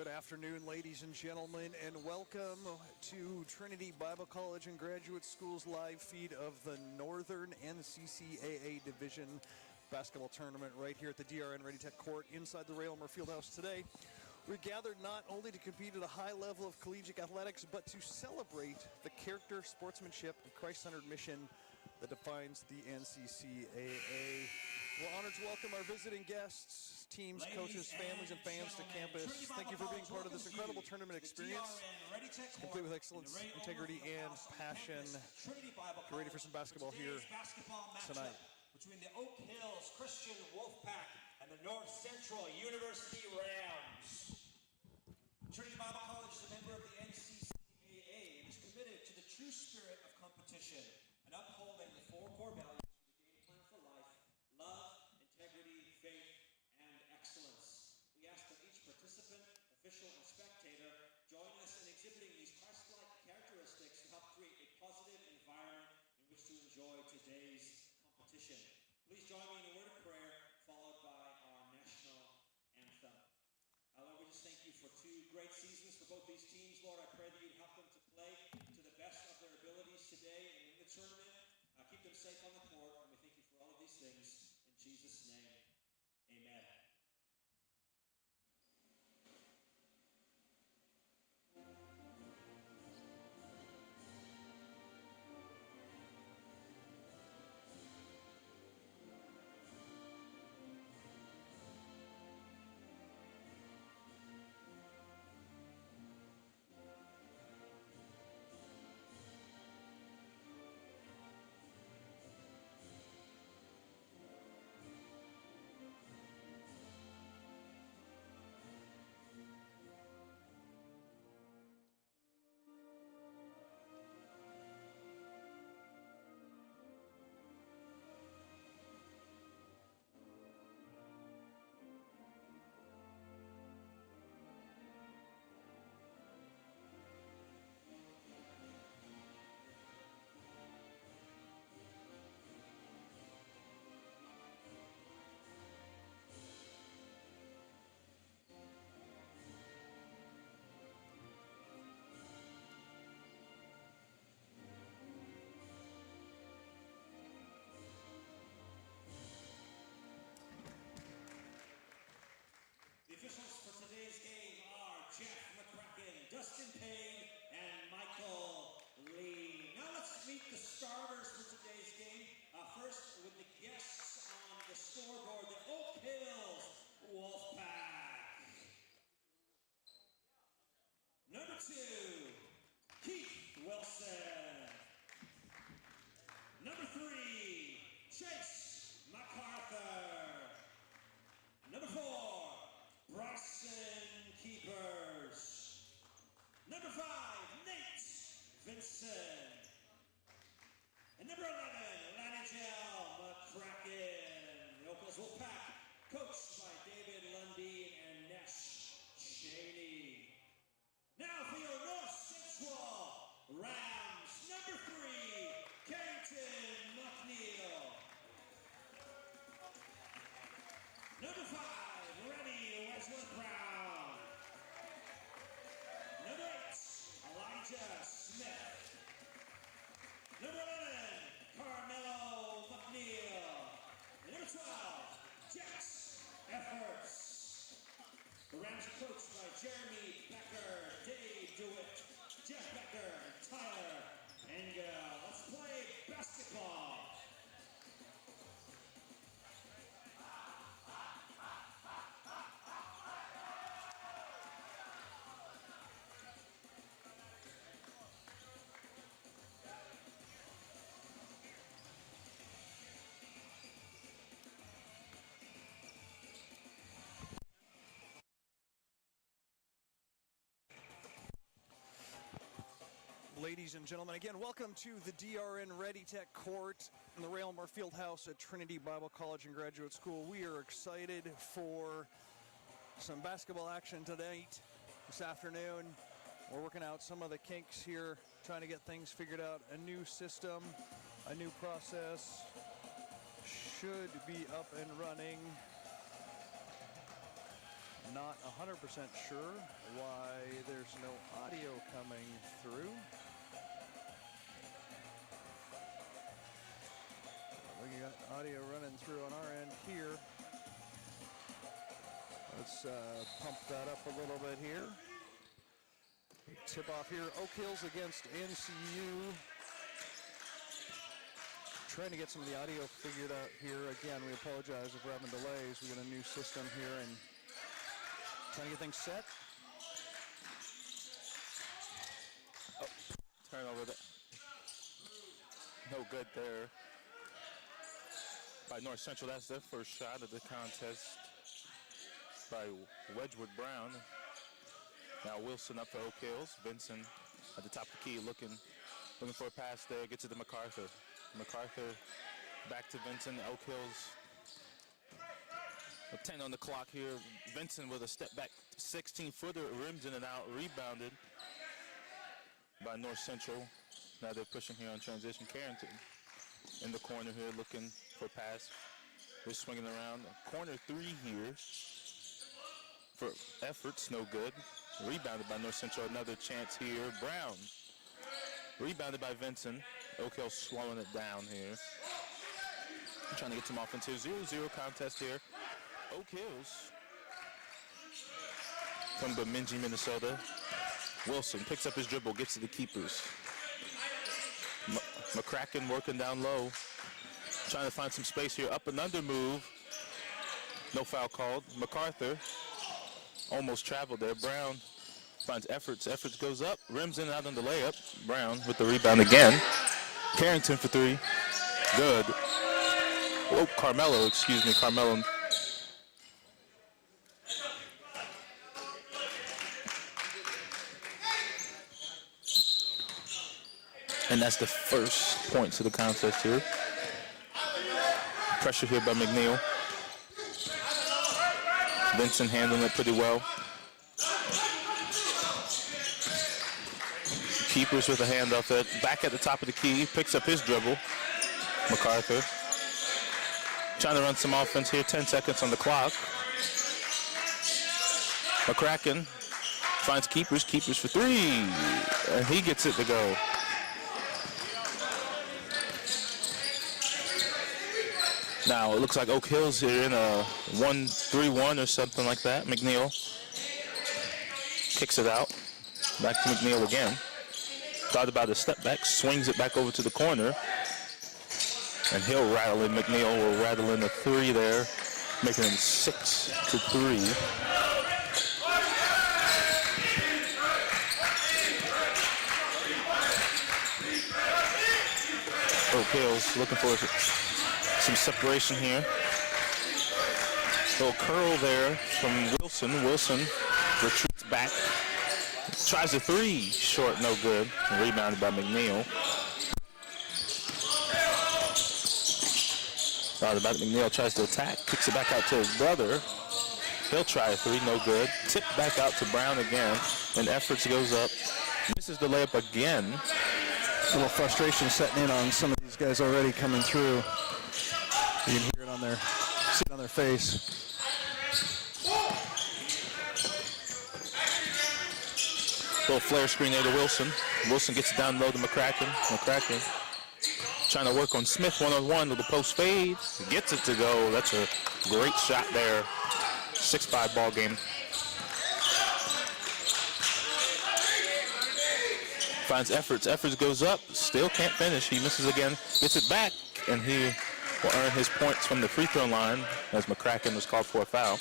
Good afternoon, ladies and gentlemen, and welcome to Trinity Bible College and Graduate School's live feed of the Northern NCCAA Division Basketball Tournament right here at the DRN Ready Tech Court inside the Railmer Fieldhouse today. We're gathered not only to compete at a high level of collegiate athletics, but to celebrate the character, sportsmanship, and Christ-centered mission that defines the NCCAA. We're honored to welcome our visiting guests, teams, coaches, families, and fans to campus. Thank you for being part of this incredible tournament experience. It's complete with excellence, integrity, and passion. Get ready for some basketball here tonight. Between the Oak Hills Christian Wolfpack and the North Central University Rams. Trinity Bible College is a member of the NCCAA and is committed to the true spirit of competition and upholding the four core values of the game plan for life: love, integrity, faith, and excellence. We ask that each participant, official, and spectator join us in exhibiting these Christ-like characteristics to help create a positive environment in which to enjoy today's competition. Please join me in a word of prayer, followed by our national anthem. Lord, we just thank you for two great seasons for both these teams. Lord, I pray that you'd help them to play to the best of their abilities today and in the tournament. Keep them safe on the court, and we thank you for all of these things. In Jesus' name, amen. The officials for today's game are Jeff McCracken, Dustin Payne, and Michael Lee. Now let's meet the starters for today's game. First, with the guests on the scoreboard, the Oak Hills Wolfpack. Number 2, Keith Wilson. Number 3, Chase MacArthur. Number 4, Bryson Keepers. Number 5, Nate Vincent. And number 11, Lanigel McCracken. The Oak Hills Wolfpack, coached by David Lundy and Nesh Cheney. Now for your North Central Rams, number 3, Carrington McNeil. Number 5, Rennie Wesworth Brown. Number 8, Elijah Smith. Number 11, Carmelo McNeil. And number 12, Jax Efforts. The Rams are coached by Jeremy Becker, Dave DeWitt, Jeff Becker, and Tyler Engel. Let's play basketball. Ladies and gentlemen, again, welcome to the DRN Ready Tech Court in the Railmer Fieldhouse at Trinity Bible College and Graduate School. We are excited for some basketball action tonight, this afternoon. We're working out some of the kinks here, trying to get things figured out. A new system, a new process should be up and running Not 100% sure why there's no audio coming through. We got audio running through on our end here. Let's pump that up a little bit here. Tip off here, Oak Hills against NCU. Trying to get some of the audio figured out here. Again, we apologize if we're having delays. We got a new system here and trying to get things set. Oh, turnover there. No good there by North Central. That's their first shot of the contest by Wedgwood Brown. Now Wilson up for Oak Hills. Vincent at the top of the key looking for a pass there. Gets it to MacArthur. MacArthur back to Vincent. Oak Hills. A 10 on the clock here. Vincent with a step back 16-footer, rims in and out, rebounded by North Central. Now they're pushing here on transition. Carrington in the corner here looking for a pass. They're swinging around. Corner three here for efforts, no good. Rebounded by North Central, another chance here. Brown, rebounded by Vincent. Oak Hills slowing it down here. Trying to get some offense here. 0-0 contest here. Oak Hills from Bemidji, Minnesota. Wilson picks up his dribble, gets to the keepers. McCracken working down low. Trying to find some space here. Up and under move. No foul called. MacArthur almost traveled there. Brown finds Efforts. Efforts goes up. Rims in and out on the layup. Brown with the rebound again. Carrington for three. Good. Oh, Carmelo, excuse me. Carmelo. And that's the first points of the contest here. Pressure here by McNeil. Vincent handling it pretty well. Keepers with a handoff there. Back at the top of the key. Picks up his dribble. MacArthur. Trying to run some offense here. 10 seconds on the clock. McCracken finds Keepers. Keepers for three. And he gets it to go. Now it looks like Oak Hills here in a 1-3-1 or something like that. McNeil kicks it out. Back to McNeil again. Thought about a step back, swings it back over to the corner. And he'll rattle in. McNeil will rattle in a three there, making him 6-3. Oak Hills looking for some separation here. Little curl there from Wilson. Wilson retreats back. Tries a three. Short, no good. Rebounded by McNeil. Thought about it. McNeil tries to attack. Kicks it back out to his brother. He'll try a three. No good. Tipped back out to Brown again. And Efforts goes up. Misses the layup again. A little frustration setting in on some of these guys already coming through. You can hear it on see it on their face. Little flare screen there to Wilson. Wilson gets it down low to McCracken. McCracken trying to work on Smith one-on-one with the post fade. Gets it to go. That's a great shot there. 6-5 ball game. Finds Efforts. Efforts goes up. Still can't finish. He misses again. Gets it back. And he will earn his points from the free throw line as McCracken was called for a foul.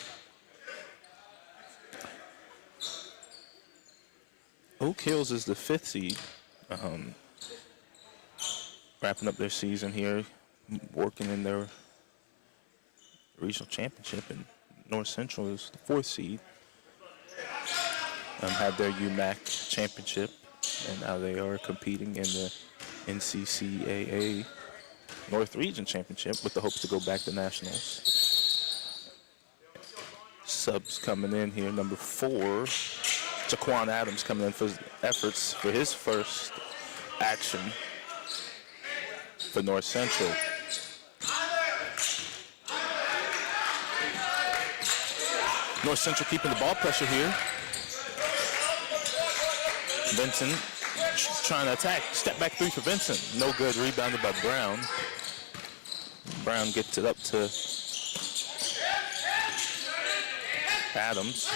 Oak Hills is the 5th seed. Wrapping up their season here, working in their regional championship. And North Central is the 4th seed. Had their UMAC championship. And now they are competing in the NCCAA North Region Championship with the hopes to go back to nationals. Subs coming in here, number 4, Jaquan Adams coming in for Efforts for his first action for North Central. North Central keeping the ball pressure here. Vincent trying to attack. Step back three for Vincent. No good. Rebounded by Brown. Brown gets it up to Adams.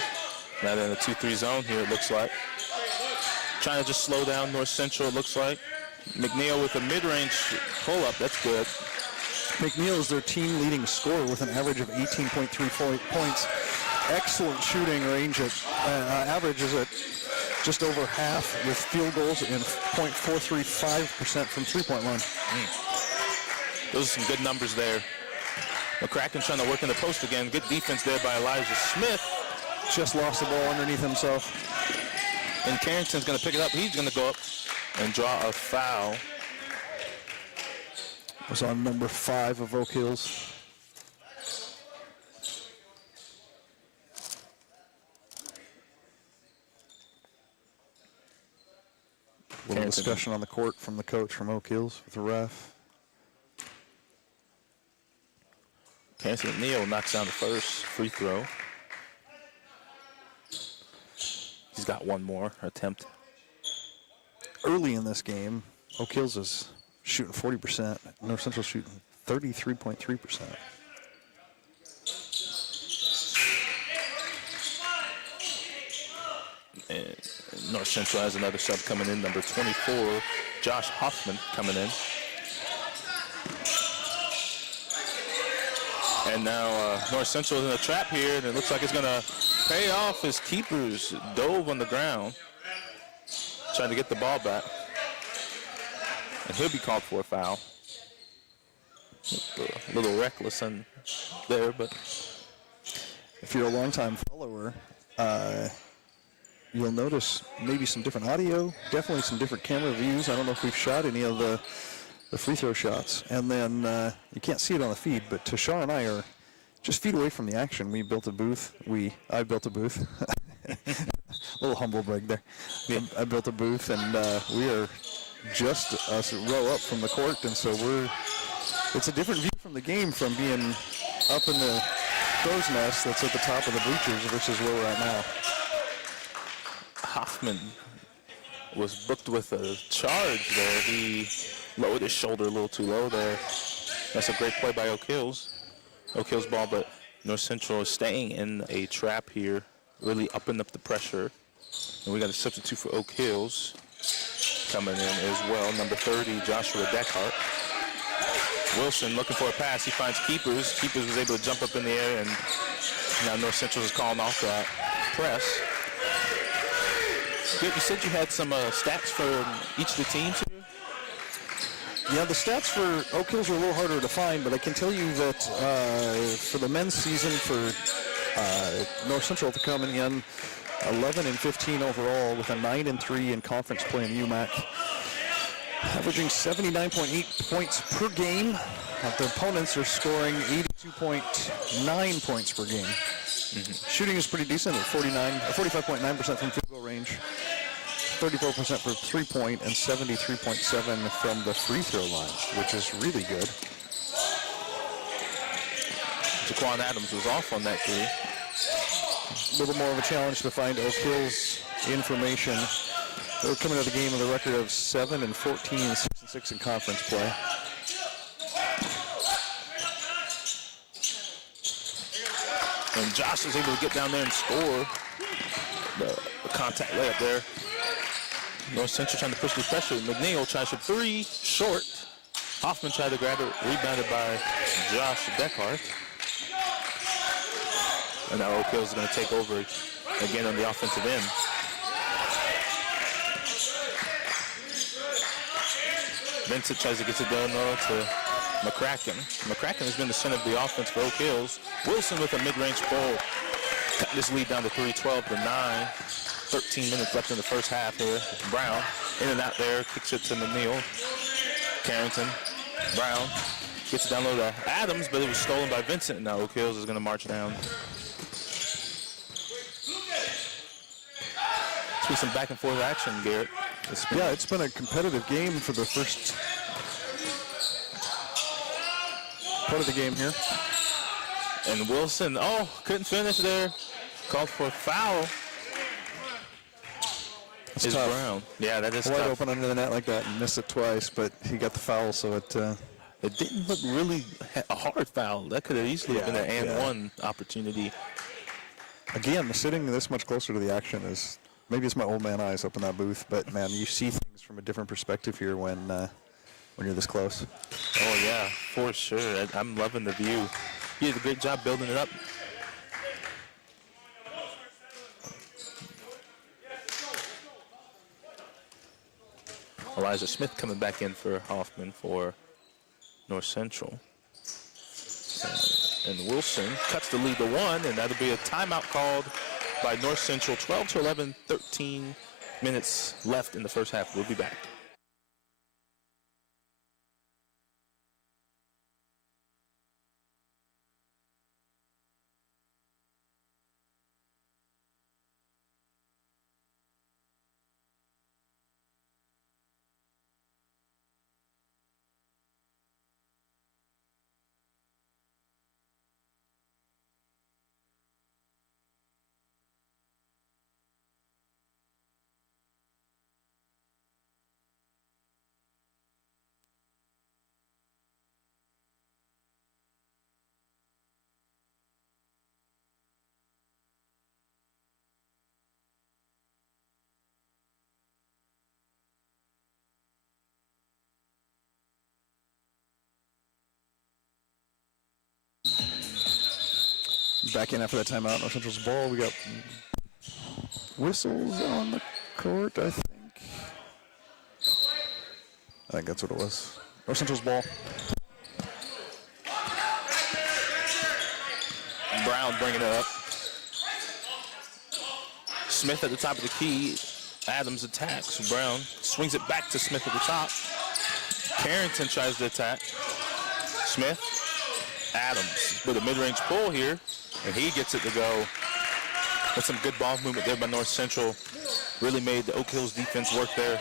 Now in the 2-3 zone here, it looks like. Trying to just slow down North Central, it looks like. McNeil with a mid-range pull-up. That's good. McNeil is their team leading scorer with an average of 18.3 points. Excellent shooting range. Averages at just over half with field goals and .435% from three-point line. Those are some good numbers there. McCracken trying to work in the post again. Good defense there by Elijah Smith. Just lost the ball underneath himself. And Carrington's going to pick it up. He's going to go up and draw a foul. It was on number 5 of Oak Hills. A little discussion on the court from the coach from Oak Hills with the ref. Carrington McNeil knocks down the first free throw. He's got one more attempt. Early in this game, Oak Hills is shooting 40%. North Central shooting 33.3%. And North Central has another sub coming in, number 24, Josh Hoffman coming in. And now North Central is in a trap here, and it looks like it's going to pay off as keepers dove on the ground, trying to get the ball back. And he'll be called for a foul. A little reckless in there, but if you're a longtime follower, you'll notice maybe some different audio, definitely some different camera views. I don't know if we've shot any of the free throw shots. And then you can't see it on the feed, but Tashar and I are just feet away from the action. We built a booth. I built a booth. A little humble brag there. Yeah. I built a booth, and we are just a row up from the court, and so it's a different view from the game from being up in the crow's nest that's at the top of the bleachers versus where we're at now. Hoffman was booked with a charge there. He lowered his shoulder a little too low there. That's a great play by Oak Hills. Oak Hills ball, but North Central is staying in a trap here, really upping up the pressure. And we got a substitute for Oak Hills coming in as well, number 30, Joshua Deckhart. Wilson looking for a pass. He finds Keepers. Keepers was able to jump up in the air, and now North Central is calling off that press. Good. You said you had some stats for each of the teams here? Yeah, the stats for Oak Hills are a little harder to find, but I can tell you that for the men's season for North Central, they're coming in 11-15 overall with a 9-3 in conference play in UMAC, averaging 79.8 points per game. Their opponents are scoring 82.9 points per game. Mm-hmm. Shooting is pretty decent at 45.9% from field goal range, 34% for three-point, and 73.7% from the free throw line, which is really good. Jaquan Adams was off on that three. A little more of a challenge to find Oak Hills information. They're coming to the game with a record of 7-14 and 6-6 in conference play. And Josh is able to get down there and score. The contact layup there. North Central trying to push the pressure. McNeil tries for three, short. Hoffman tried to grab it, rebounded by Josh Deckhart. And now Oak Hills is going to take over again on the offensive end. Vincent tries to get it down though to McCracken. McCracken has been the center of the offense for Oak Hills. Wilson with a mid-range pull. Cut this lead down to 3-12 to 9. 13 minutes left in the first half here. Brown in and out there, kicks it to McNeil. Carrington, Brown gets it down low to Adams, but it was stolen by Vincent. Now Oak Hills is going to march down. It's been some back and forth action, Garrett. It's been a competitive game for the first part of the game here. And Wilson, couldn't finish there. Called for a foul. That's Is tough. Brown. Yeah, that is Wide tough. open under the net like that and missed it twice, but he got the foul, so it... It didn't look really a hard foul. That could have easily been an and one opportunity. Again, sitting this much closer to the action is... Maybe it's my old man eyes up in that booth, but, man, you see things from a different perspective here when you're this close. Oh, yeah, for sure. I'm loving the view. He did a great job building it up. Elijah Smith coming back in for Hoffman for North Central. And Wilson cuts the lead to 1, and that'll be a timeout called by North Central. 12 to 11, 13 minutes left in the first half. We'll be back. Back in after that timeout. North Central's ball. We got whistles on the court, I think. I think that's what it was. North Central's ball. Brown bringing it up. Smith at the top of the key. Adams attacks. Brown swings it back to Smith at the top. Carrington tries to attack. Smith. Adams with a mid-range pull here, and he gets it to go. That's some good ball movement there by North Central. Really made the Oak Hills defense work there.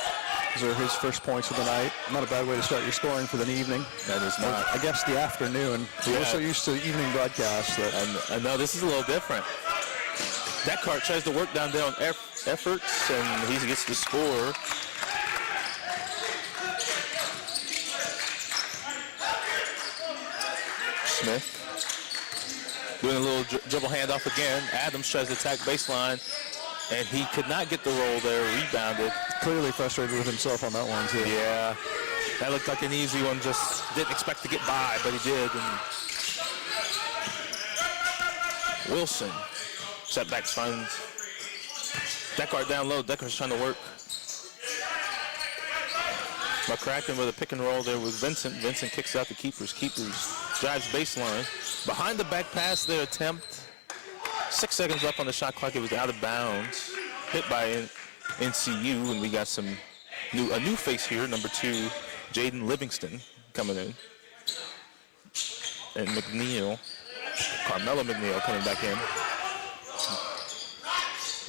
Those are his first points of the night. Not a bad way to start your scoring for the evening. That is not. I guess the afternoon. Yeah. We're so used to evening broadcasts that I know this is a little different. That cart tries to work down there on efforts, and he gets the score. Smith doing a little dribble handoff again. Adams tries to attack baseline, and he could not get the roll there. Rebounded. clearly frustrated with himself on that one, too. Yeah, that looked like an easy one. Just didn't expect to get by, but he did. And Wilson, setbacks finds Deckard down low. Deckar's trying to work. McCracken with a pick and roll there with Vincent. Vincent kicks out the Keepers. Keepers drives baseline. Behind the back pass, their attempt. 6 seconds left on the shot clock. It was out of bounds. Hit by NCU, and we got a new face here, number 2, Jaden Livingston coming in. And McNeil, Carmelo McNeil coming back in.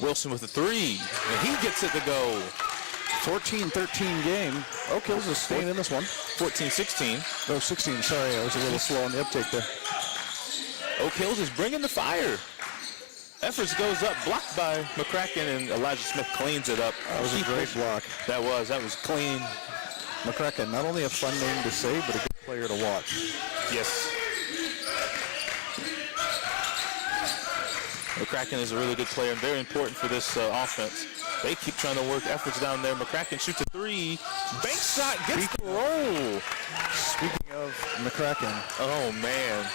Wilson with a 3, and he gets it to go. 14-13 game. Oak Hills is staying in this one. 14-16. No, 16, sorry. I was a little slow on the uptake there. Oak Hills is bringing the fire. Efforts goes up, blocked by McCracken, and Elijah Smith cleans it up. That was a great block. That was clean. McCracken, not only a fun name to say, but a good player to watch. Yes. McCracken is a really good player and very important for this offense. They keep trying to work efforts down there. McCracken shoots a 3. Bank shot, gets the roll. Speaking of McCracken. Oh, man.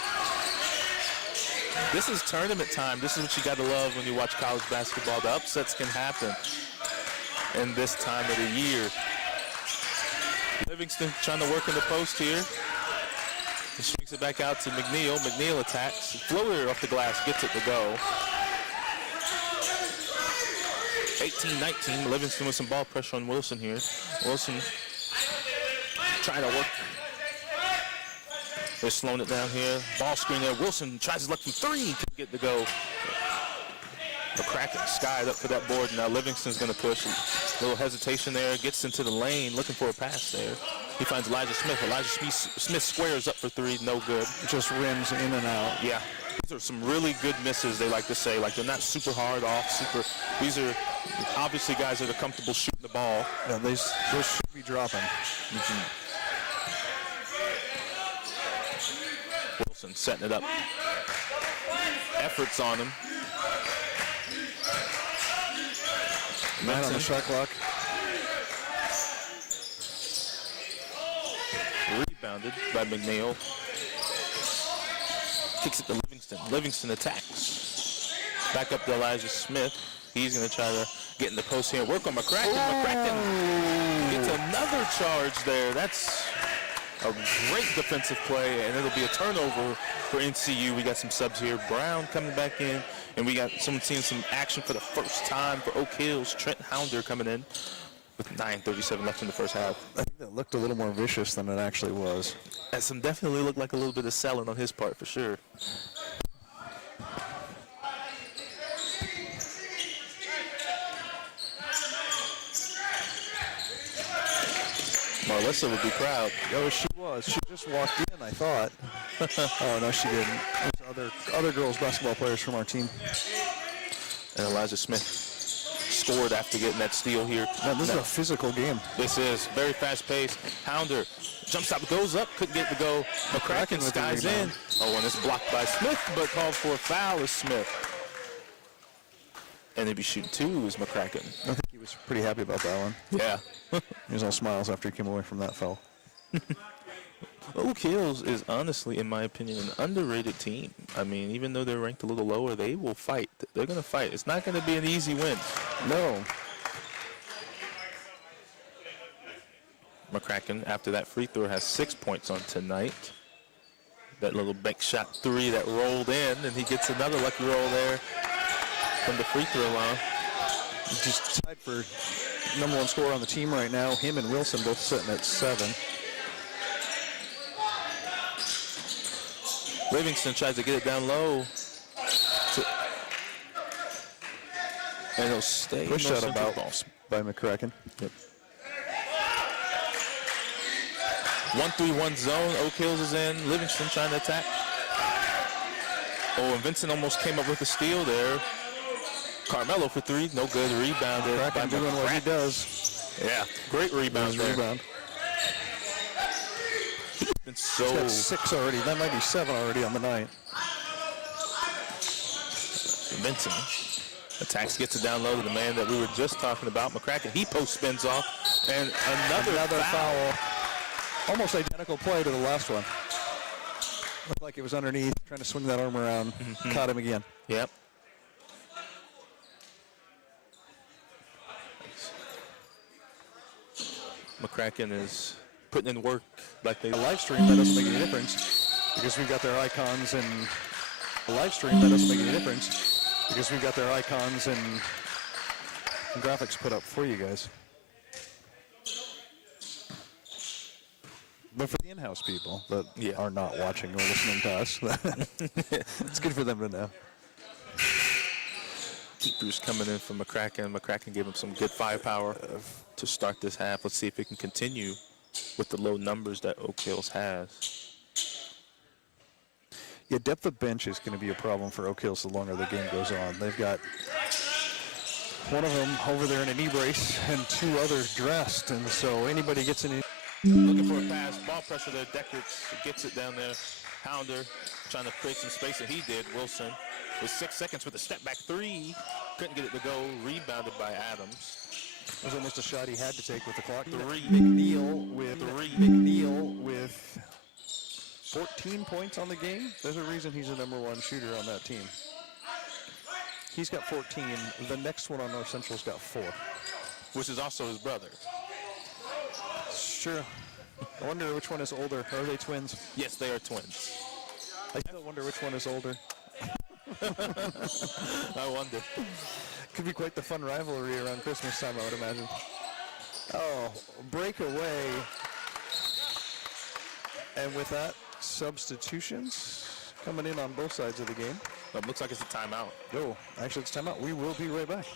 This is tournament time. This is what you got to love when you watch college basketball. The upsets can happen in this time of the year. Livingston trying to work in the post here. He swings it back out to McNeil. McNeil attacks. Floater off the glass, gets it to go. 18-19. Livingston with some ball pressure on Wilson here. Wilson trying to work. They're slowing it down here. Ball screen there. Wilson tries his luck from 3 to get to go. McCracken skied up for that board. Now Livingston's going to push. A little hesitation there. Gets into the lane looking for a pass there. He finds Elijah Smith. Elijah Smith squares up for 3. No good. Just rims in and out. Yeah. Those are some really good misses, they like to say. Like, they're not super hard off, these are obviously guys that are comfortable shooting the ball. Yeah, those should be dropping. Wilson setting it up. Efforts on him. Man on the shot clock. Rebounded by McNeil. Kicks it to Livingston. Livingston attacks. Back up to Elijah Smith. He's going to try to get in the post here and work on McCracken. McCracken gets another charge there. That's a great defensive play, and it'll be a turnover for NCU. We got some subs here. Brown coming back in, and we got someone seeing some action for the first time for Oak Hills. Trent Hounder coming in with 9:37 left in the first half. I think that looked a little more vicious than it actually was. And some definitely looked like a little bit of selling on his part for sure. Marlissa would be proud. Oh, she was. She just walked in, I thought. Oh, no, she didn't. It was other girls basketball players from our team. And Elijah Smith scored after getting that steal here. Man, this is a physical game. This is very fast-paced. Hounder, jump stop, goes up, couldn't get to go. McCracken skies in. Oh, and it's blocked by Smith, but called for a foul is Smith. And he'd be shooting two is McCracken. I think he was pretty happy about that one. Yeah. He was all smiles after he came away from that foul. Oak Hills is honestly, in my opinion, an underrated team. I mean, even though they're ranked a little lower, they will fight. They're going to fight. It's not going to be an easy win. No. McCracken, after that free throw, has 6 points on tonight. That little bank shot three that rolled in, and he gets another lucky roll there from the free throw line. He's just tied for #1 scorer on the team right now. Him and Wilson both sitting at 7. Livingston tries to get it down low. And he'll stay. Push out about by McCracken. Yep. 1-3-1 zone. Oak Hills is in. Livingston trying to attack. Oh, and Vincent almost came up with a steal there. Carmelo for three. No good. Rebounded. McCracken doing what he does. Yeah. Great rebound there. Rebound. Been so He's got 6 already. That might be 7 already on the night. Vincent attacks, gets it down low to the man that we were just talking about, McCracken. He post spins off, and another foul. Almost identical play to the last one. Looked like it was underneath, trying to swing that arm around. Caught him again. Yep. McCracken is putting in work like they live stream. That doesn't make any difference because we've got their icons and the live stream. That doesn't make any difference because we've got their icons and graphics put up for you guys. But for the in-house people that are not watching or listening to us, it's good for them to know. Keepers coming in from McCracken. McCracken gave him some good firepower to start this half. Let's see if it can continue with the low numbers that Oak Hills has. Yeah, depth of bench is going to be a problem for Oak Hills the longer the game goes on. They've got one of them over there in a knee brace and 2 others dressed, and so anybody gets in. Looking for a pass, ball pressure there. Deckard gets it down there. Hounder trying to create some space, and he did. Wilson with 6 seconds with a step back three. Couldn't get it to go. Rebounded by Adams. It was almost a shot he had to take with the clock. Three. McNeil with 14 points on the game. There's a reason he's the #1 shooter on that team. He's got 14. The next one on North Central's got 4. Which is also his brother. Sure. I wonder which one is older. Are they twins? Yes, they are twins. I still wonder which one is older. I wonder. Could be quite the fun rivalry around Christmas time, I would imagine. Oh, breakaway. And with that, substitutions coming in on both sides of the game. It looks like it's a timeout. No, actually it's timeout. We will be right back.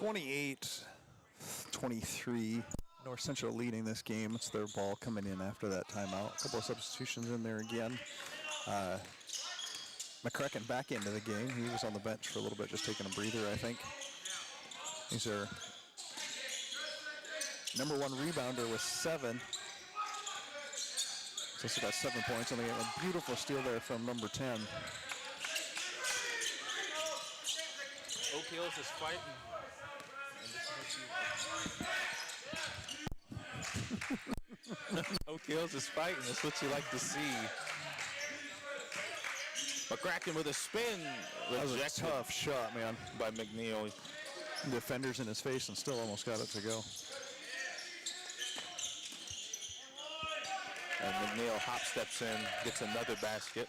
28-23. North Central leading this game. It's their ball coming in after that timeout. A couple of substitutions in there again. McCracken back into the game. He was on the bench for a little bit, just taking a breather, I think. He's our number one rebounder with 7. So he's got 7 points, and they got a beautiful steal there from number 10. Oak Hills is fighting. Oak Hills is fighting. That's what you like to see. McCracken with a spin. That was a Rejected tough shot, man. by McNeil. Defenders in his face and still almost got it to go. And McNeil hop steps in, gets another basket.